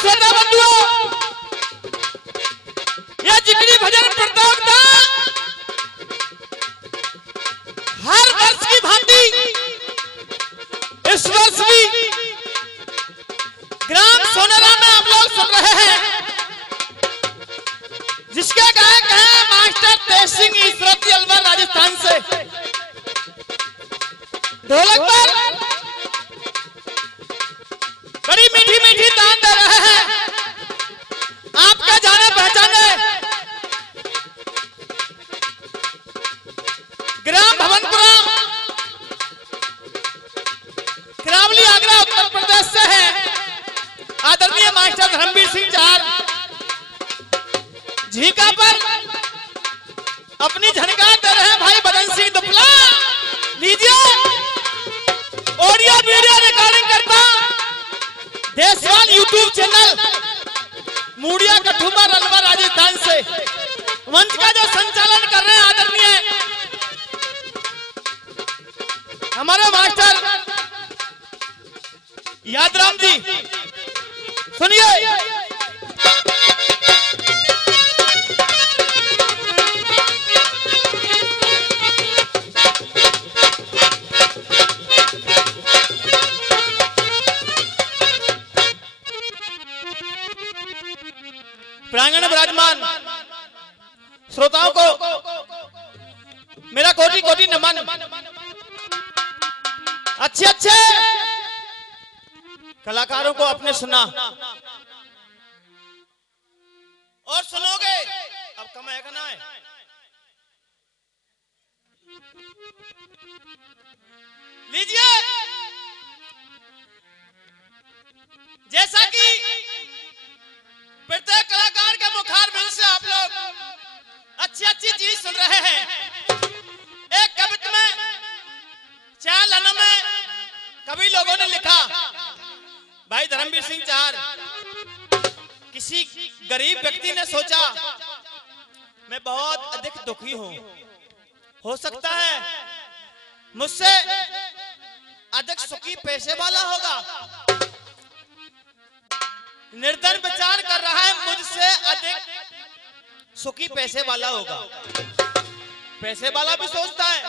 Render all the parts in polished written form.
श्रोता बंधुओं, यह जिगरी भजन प्रतियोगिता हर वर्ष की भांति इस वर्ष भी ग्राम सोनेरा में आप लोग सुन रहे हैं, जिसके गायक हैं मास्टर तेज सिंह ईश्वरी अलवर राजस्थान से। ढोलक पर बड़ी मीठी मीठी तान दे रहे हैं आपका जाने पहचाने ग्राम भवनपुरा करावली आगरा उत्तर प्रदेश से है आदरणीय मास्टर धर्मवीर सिंह चार। झीका पर अपनी झनकार दे रहे हैं भाई बदन सिंह दुपला। लीजिए ऑडियो वीडियो रिकॉर्डिंग करता देशवाल यूट्यूब चैनल मूडिया कठुआ रलवा राजस्थान से। मंच का जो संचालन कर रहे हैं आदरणीय हमारे मास्टर यादराम जी, सुनिए। प्रांगण विराजमान श्रोताओं को मेरा कोटि कोटि नमन। अच्छे अच्छे कलाकारों को आपने सुना और सुनोगे। अब कम है कि ना है? लीजिए, जैसा कि प्रत्येक कलाकार के मुखार बिल से आप लोग अच्छी अच्छी चीज सुन रहे हैं। एक कविता में 4 लाइनों में कवि लोगों ने लिखा, भाई धर्मवीर सिंह चार, किसी गरीब व्यक्ति ने सोचा मैं बहुत अधिक दुखी हूं, हो सकता है मुझसे अधिक सुखी पैसे वाला होगा। निर्धन विचार कर रहा है मुझसे अधिक सुखी पैसे वाला होगा। पैसे वाला भी सोचता है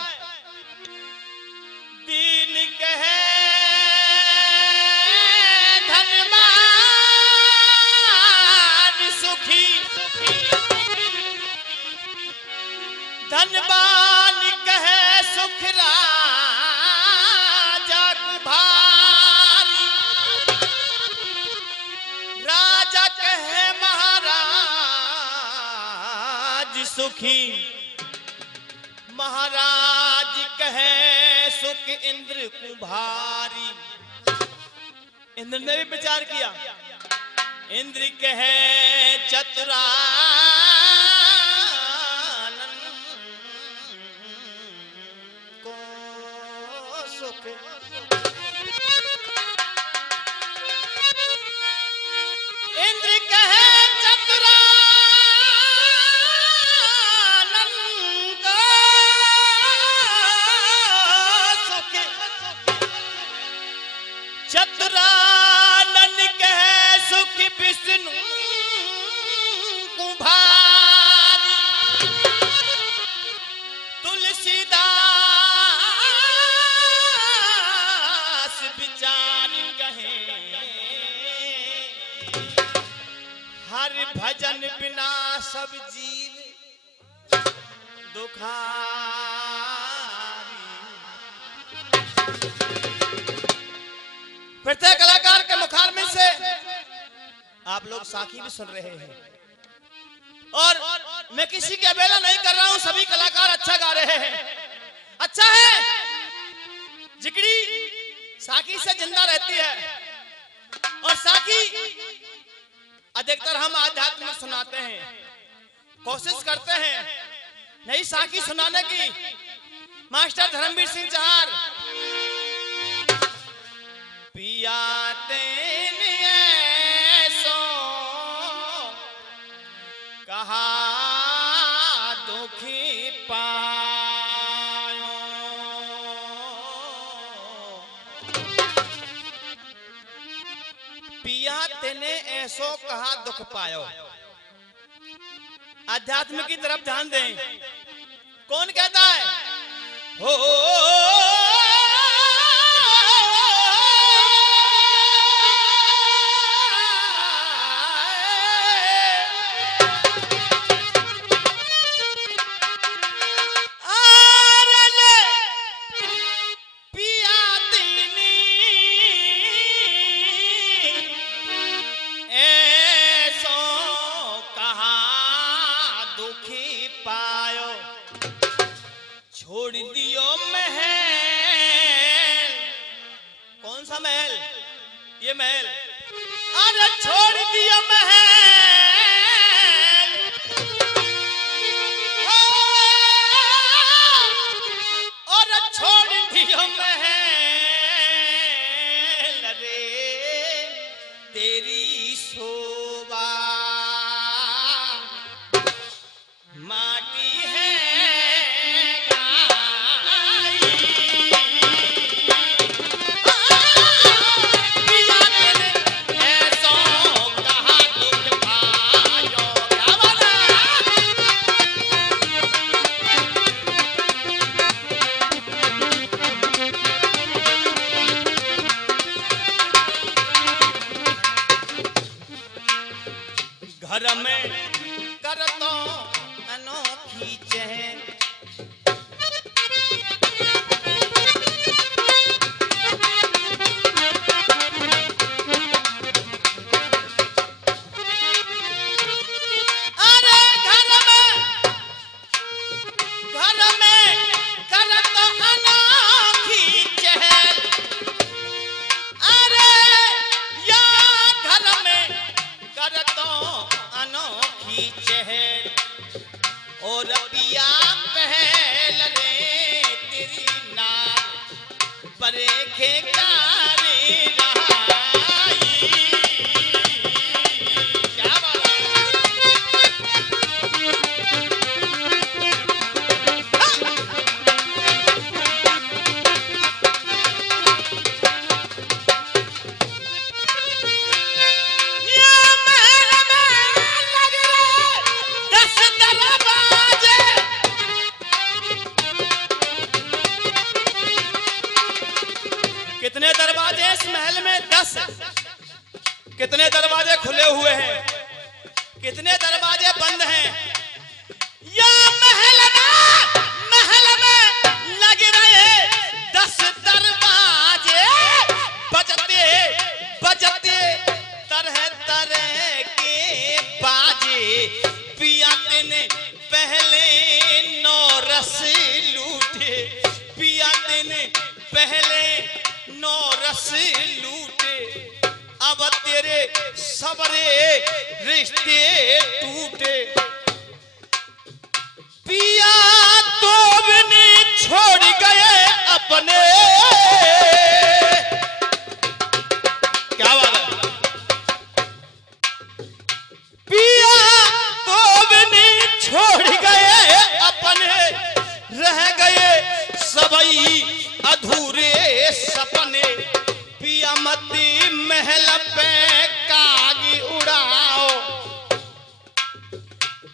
दीन कहे धनवान सुखी, धनवान कहे सुख राजा कुभारी, राजा कहे महाराज सुखी, महाराज कहे सुख इंद्र कुभारी। इंद्र ने भी विचार किया, इंद्र कहे चतुरानन को सुख, इंद्र कहे चतुरानन को सुख, चतुरानन कहे सुख विष्णु कुभारी, तुलसीदास विचार कहे हर भजन बिना सब जीव दुखारी। प्रत्येक कलाकार के मुखार में से आप लोग साखी भी सुन रहे हैं और मैं किसी की अवहेलना नहीं कर रहा हूं, सभी कलाकार अच्छा गा रहे हैं। अच्छा है, जिगरी साखी से जिंदा रहती है और साखी अधिकतर हम आध्यात्म में सुनाते हैं, कोशिश करते हैं नई साखी सुनाने की। मास्टर धर्मवीर सिंह चार, पिया तेने ऐसो कहा दुखी पायो, पिया तेने ने ऐसो कहा दुख पायो। अध्यात्म की तरफ ध्यान दें। कौन कहता है? हो छोड़ दियो महल। कौन सा महल? ये महल। अरे छोड़ दियो महल, और छोड़ दियो महल रे तेरी शोभा माटी है घर में कर तो अनोखी चहल। अरे घर में कर तो अनोखी चहल। अरे या घर में कर तो अनोखी चहल, और पिया पहल रे तेरी नार परेखे कारी रहाई। क्या बात है? कितने दरवाजे इस महल में? 10। कितने दरवाजे खुले हुए हैं, कितने दरवाजे बंद हैं? या महल में लग रहे 10 दरवाजे, बजते बजते तरह तरह के बाजे। पिया ने पहले 9 रस लूटे, पिया ने पहले 9 रस लूटे, अब तेरे सबरे रिश्ते टूटे। पिया तो भी छोड़ गए अपने। क्या बात है? पिया तो भी छोड़ गए अपने, रह गए सबई अधूरे सपने। पिया मती महल पे कागी उड़ाओ।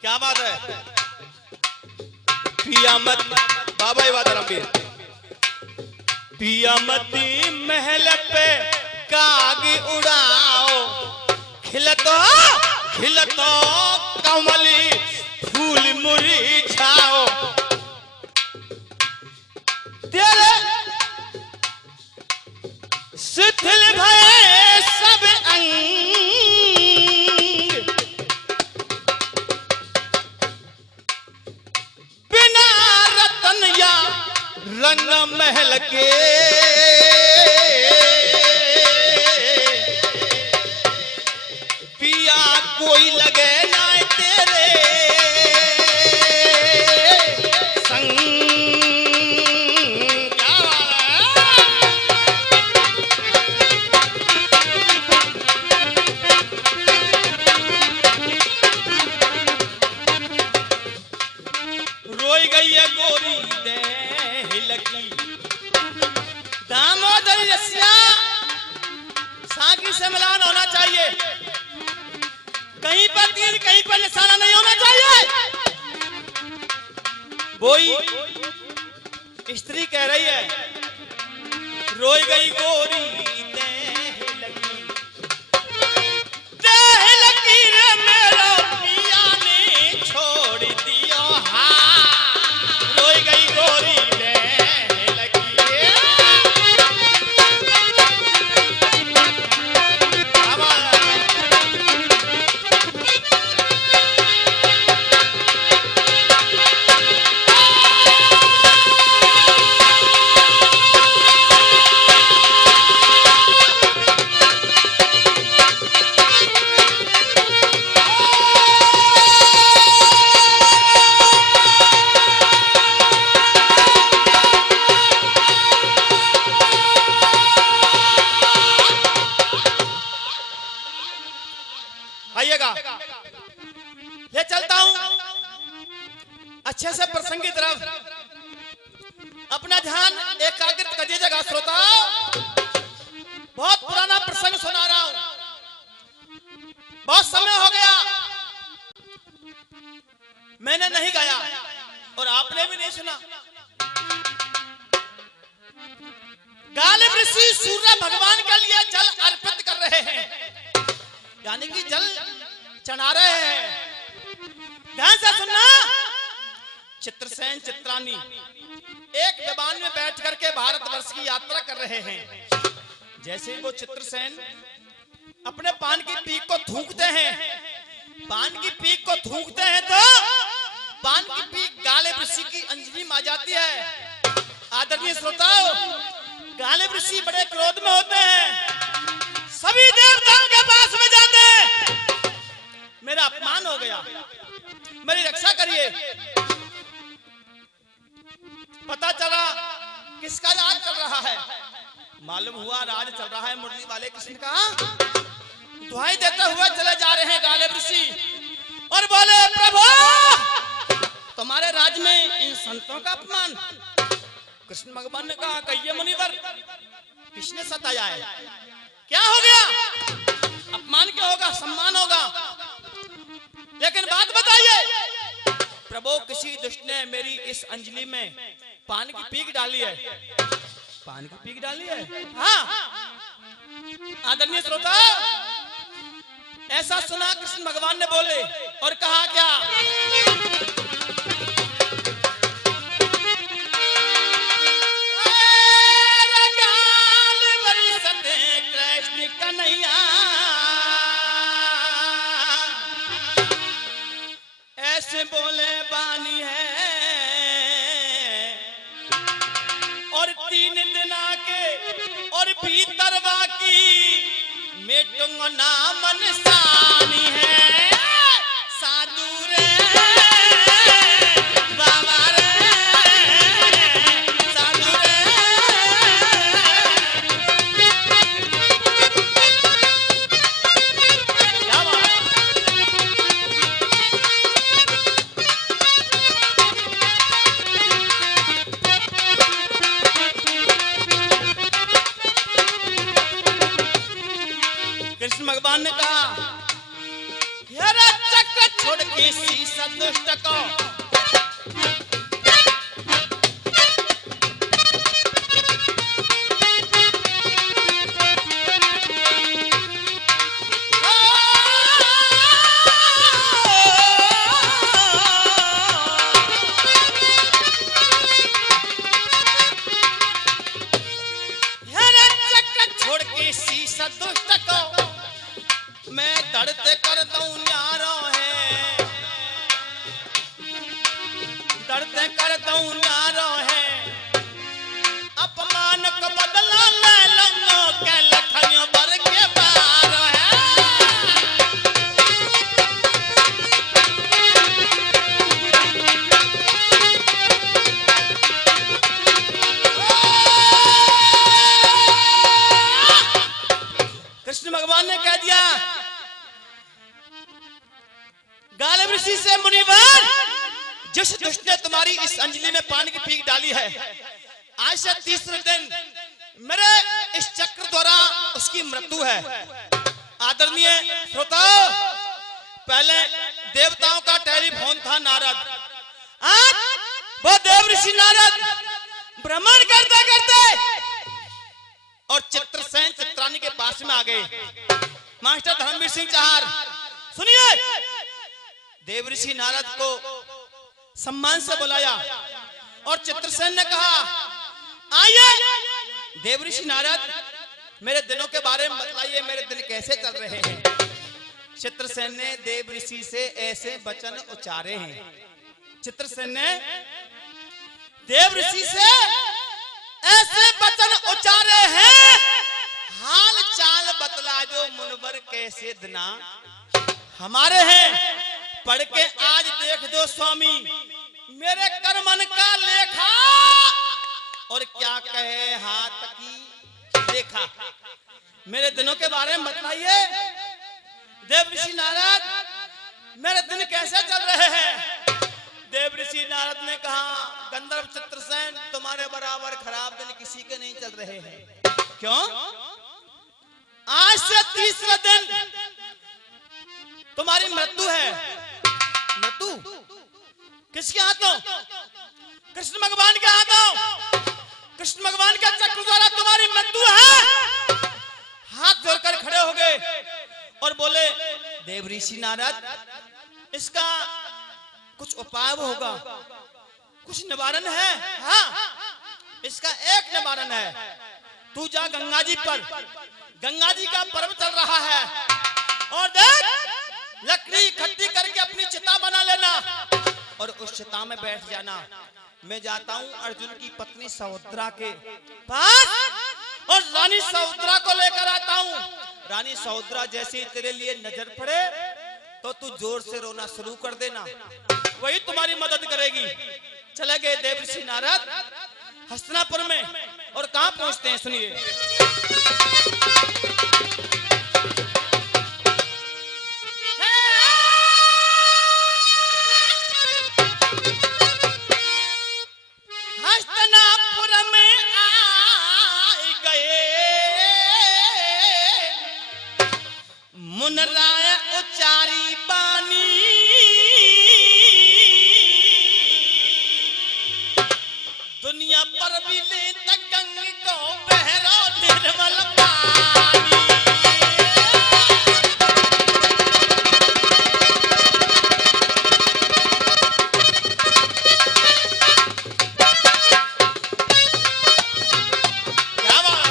क्या बात है? पिया मत बाबा ये बात रंबीर। पिया मती महल पे कागी उड़ाओ, खिलतो खिलतो कमली फूल मुरझाओ। तेरे शिथिल भये सब अंग, बिना रतन या रंग महल के। पिया कोई लगे ना तेरे संग। रोई गई है गोरी दे हिलकी, दामोदर रसिया साकी से मिलान होना चाहिए। पर निशाना नहीं होना चाहिए। वही स्त्री कह रही है, रोई गई गोरी देह लगी रे मेरा पिया ने छोड़ दियो, हाँ रोई गई गोरी देह लगी। आइएगा, ले चलता हूं अच्छे से प्रसंग की तरफ। अपना ध्यान एकाग्रित करिएगा श्रोताओ, बहुत पुराना प्रसंग सुना रहा हूं, बहुत समय हो गया मैंने नहीं गाया और आपने भी नहीं सुना। गालिब ऋषि सूर्य भगवान के लिए जल अर्पित कर रहे हैं, यानी कि जल चढ़ा रहे हैं। ध्यान से सुनना। चित्रसेन चित्रानी एक विमान में बैठ करके भारतवर्ष की यात्रा कर रहे हैं। जैसे ही वो चित्रसेन अपने पान की पीक को थूकते हैं, पान की पीक को थूकते हैं तो पान की पीक गालिब ऋषि की अंजलि में आ जाती है। आदरणीय श्रोताओ, गालिब ऋषि बड़े क्रोध में होते हैं, सभी देवताओं के पास में जाते हैं, मेरा अपमान हो गया, मेरी रक्षा करिए। पता चला किसका राज चल रहा है, मालूम हुआ राज चल रहा है मुरली वाले कृष्ण का। दुहाई देते हुए चले जा रहे हैं गालिब ऋषि और बोले, प्रभु तुम्हारे राज में इन संतों का अपमान। कृष्ण भगवान ने कहा, कहिए मुनिवर किसने सताया है, क्या हो गया? अपमान क्या होगा, सम्मान होगा, लेकिन बात बताइए। प्रभु किसी दुष्ट ने मेरी इस अंजलि में पान की पीक डाली है, पान की पीक डाली है। हाँ आदरणीय श्रोता, ऐसा सुना कृष्ण भगवान ने बोले और कहा क्या, ऐसे बोले बानी है और 3 दिन आके और भीतर बाकी मेटुंग नाम निशानी है। साधु रे बाबा रे, साधु रे। कृष्ण भगवान ने कहा, चक्र छोड़ के शीशा दुष्ट को चक्र छोड़ के शीशा दुष्ट को मैं दर्द कर दूं न्यारो है, दर्द कर दूं न्यारो है। अपमान को बदला ले लो के लखनियों भर के पार है। कृष्ण भगवान ने कह दिया, गालिब ऋषि से, मुनिवर जिस दुष्ट ने तुम्हारी इस अंजलि में पान की पीक डाली है, आज से 30 दिन मेरे इस चक्र द्वारा उसकी मृत्यु है। आदरणीय श्रोताओ, पहले देव था नारद। आज वो देव ऋषि नारद भ्रमण करते करते और चित्रसेन चित्रानी के पास में आ गए। मास्टर धर्मवीर सिंह चाहर सुनिए, देव ऋषि नारद को सम्मान से बुलाया और चित्रसेन ने कहा, आइए देव ऋषि नारद, मेरे दिनों के बारे में बताइए, मेरे दिन कैसे चल रहे हैं। चित्रसेन ने देव ऋषि से ऐसे वचन उच्चारे हैं। चित्रसेन ने देव ऋषि से ऐसे वचन उच्चारे हैं, हाल चाल बतला जो मुनवर कैसे दिना हमारे हैं। पढ़ के आज देख दो स्वामी मेरे कर्मन का लेखा, और क्या कहे हाथ की देखा। मेरे दिनों के बारे में बताइए देव ऋषि नारद, मेरे दिन कैसे चल रहे हैं। देव ऋषि नारद ने कहा, गंधर्व चित्रसेन, तुम्हारे बराबर खराब दिन किसी के नहीं चल रहे हैं। क्यों? आज से तीसरा दिन तुम्हारी मृत्यु है। मृत्यु किसके हाथों? कृष्ण भगवान के हाथों। कृष्ण भगवान के चक्र द्वारा तुम्हारी मृत्यु है। हाथ जोड़कर खड़े हो गए और बोले, देव ऋषि नारद, इसका कुछ उपाय होगा, कुछ निवारण है। हाँ, इसका एक निवारण है। तू जा गंगा जी पर, गंगा जी का पर्व चल रहा है, और देख लकड़ी इकट्ठी करके अपनी चिता बना लेना और उस चिता में बैठ जाना। मैं जाता हूँ अर्जुन की पत्नी सहोदरा के पास और रानी सहोदरा को लेकर आता हूँ। रानी सहोदरा जैसे तेरे लिए नजर पड़े तो तू जोर से रोना शुरू कर देना, वही तुम्हारी मदद करेगी। चले गए देव ऋषि नारद हस्तिनापुर में, और कहां पहुंचते हैं सुनिए। हस्तिनापुर में आ गए मुनराय उचारी बानी, दुनिया पर भी ले तक गंग को बहरो निर्मल पानी। क्या बात?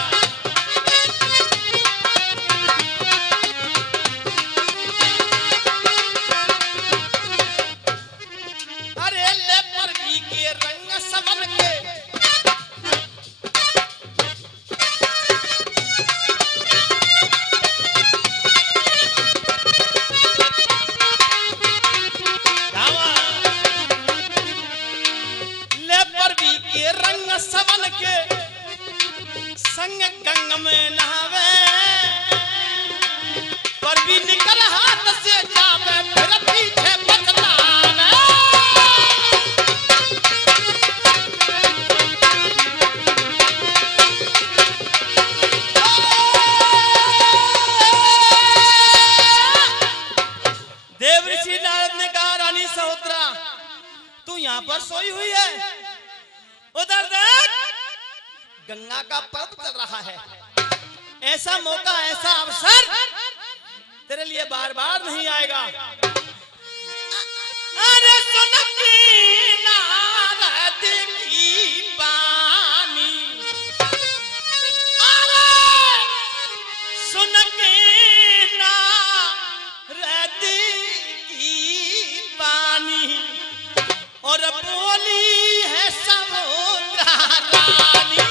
अरे ले पर भी के रंग सबन के, सवन के संग गंग में नहावे, पर भी निकल हाथ से जावे, फिर पीछे पछतावे। देव ऋषि नारद ने कहा, रानी सहोदरा, तू यहाँ पर सोई हुई है, उधर देख गंगा का पर्व चल रहा है। ऐसा मौका, ऐसा अवसर तेरे लिए बार बार नहीं आएगा। अरे सुन की नारद की बानी, अरे सुन की नारद की बानी, और बोली है सहोदरा रानी।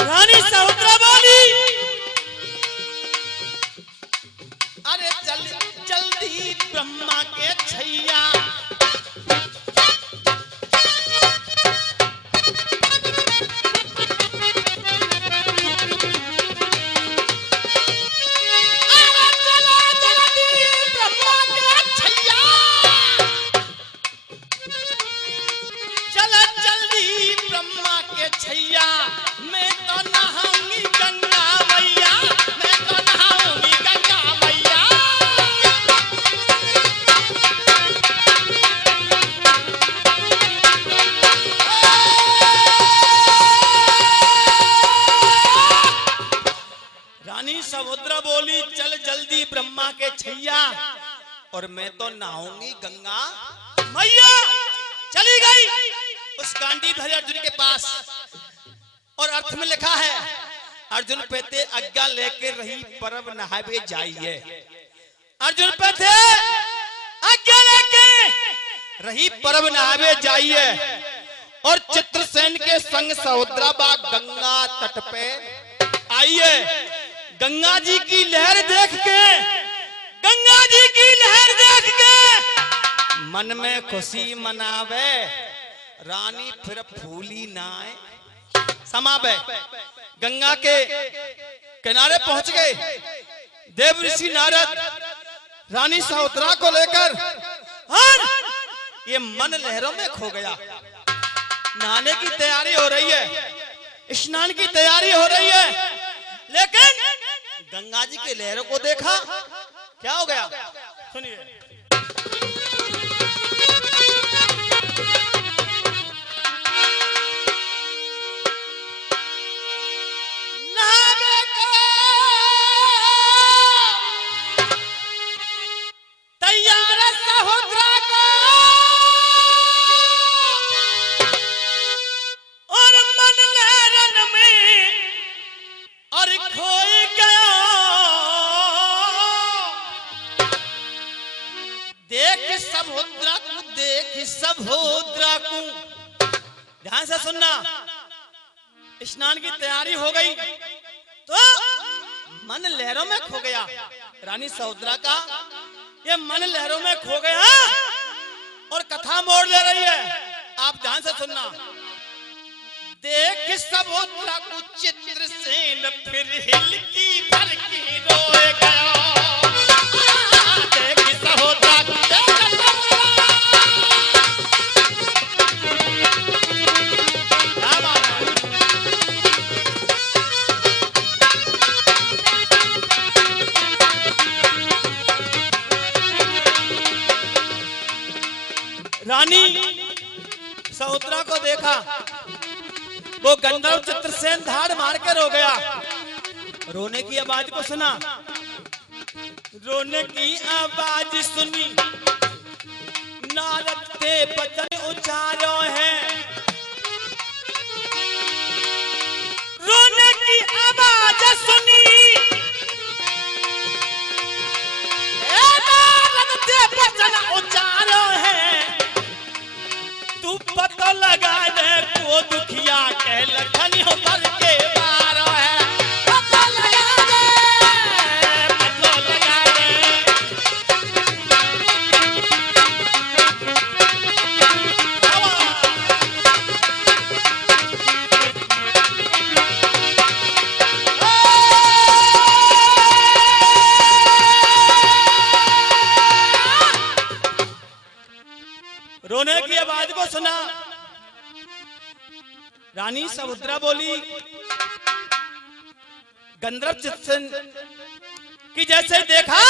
रानी सहोदरा बोली, अरे जल्दी ब्रह्मा के छैया, और मैं तो नहाऊंगी गंगा मैया। चली गई उस गांडीव धरे अर्जुन के पास और अर्थ में लिखा है अर्जुन पे थे आज्ञा लेके रही परब नहावे जाइए। अर्जुन पे थे आज्ञा लेके रही परब नहावे जाइए और चित्रसेन के संग सहोदराबाग गंगा तट पे आइए। गंगा जी की लहर देख के, गंगा जी की लहर देख के मन में खुशी मनावे, रानी फिर फूली नाय समावे। गंगा के किनारे पहुंच गए देव ऋषि नारद रानी सहोदरा को लेकर और ये मन लहरों में खो गया। नहाने की तैयारी हो रही है, स्नान की तैयारी हो रही है, लेकिन गंगा जी के लहरों को देखा, क्या हो गया सुनिए। सहोदरा को ध्यान से सुनना। स्नान की तैयारी हो गई तो मन लहरों में खो गया। रानी सहोदरा का ये मन लहरों में खो गया और कथा मोड़ ले रही है। आप ध्यान से सुनना। देख सहोदरा को चित्रसेन फिर हिलकी भर की रोए गया। देख सहोदरा को रानी सहोदरा को देखा, वो गंधर्व चित्रसेन धाड़ मार के रो गया। रोने की आवाज को सुना, रोने की आवाज सुनी, नारद के बचन उचारो है। रोने की आवाज सुनी, नारद के बचन उचारो है। तू पता लगा दे को दुखिया के लखन हो भर के मारो है। पता लगा दे, पता लगा दे। रोने की आवाज को सुना, रानी सहोदरा बोली, गंधर्व चित्रसेन की जैसे देखा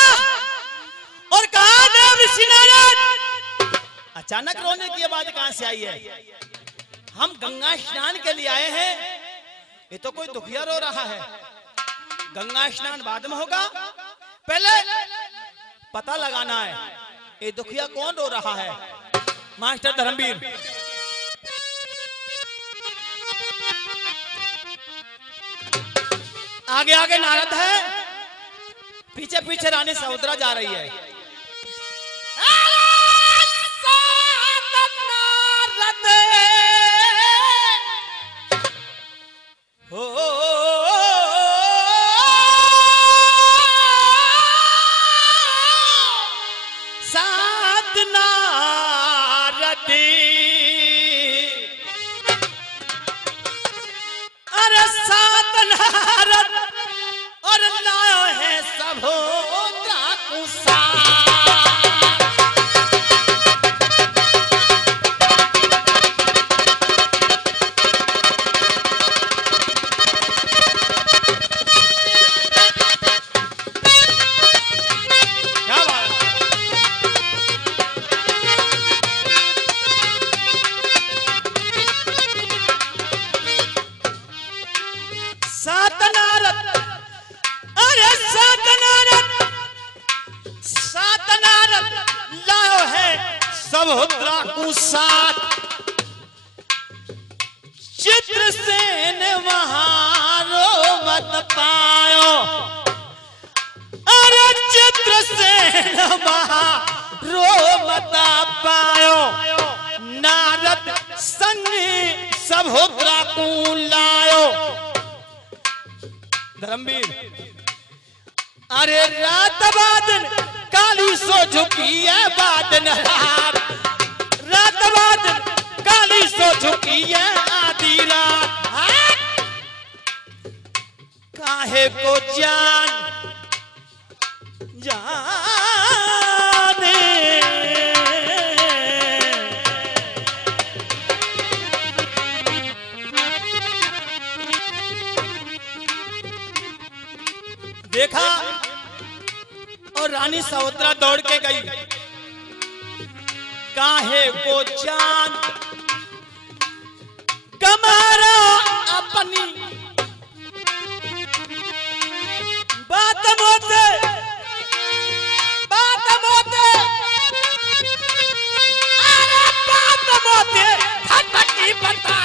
और कहा देव ऋषि नारद, अचानक रोने की आवाज कहां से आई है? हम गंगा स्नान के लिए आए हैं, ये तो कोई दुखिया रो रहा है। गंगा स्नान बाद में होगा, पहले पता लगाना है ये दुखिया कौन रो रहा है। मास्टर धर्मवीर, आगे आगे नारद है, पीछे पीछे रानी सहोदरा जा रही है। नारद हो सात नारदी, अरे सात नारद और लायो है सहोदरा को साथ। क्या बात, सात नारद, अरे सात नारद सहोदरा को साथ चित्रसेन महारो मत पायो, अरे चित्रसेन महारो मत पायो, नारद संग सहोदरा को लायो। धर्मवीर अरे रात बादन काली सो झुकी है बादन हार, रात बादन काली सो झुकी है आधी रात, काहे को जान जाने देखा और रानी सहोदरा दौड़ के गई, काहे को जान कमारा अपनी बात मोते अरे बात मोते हटकी बता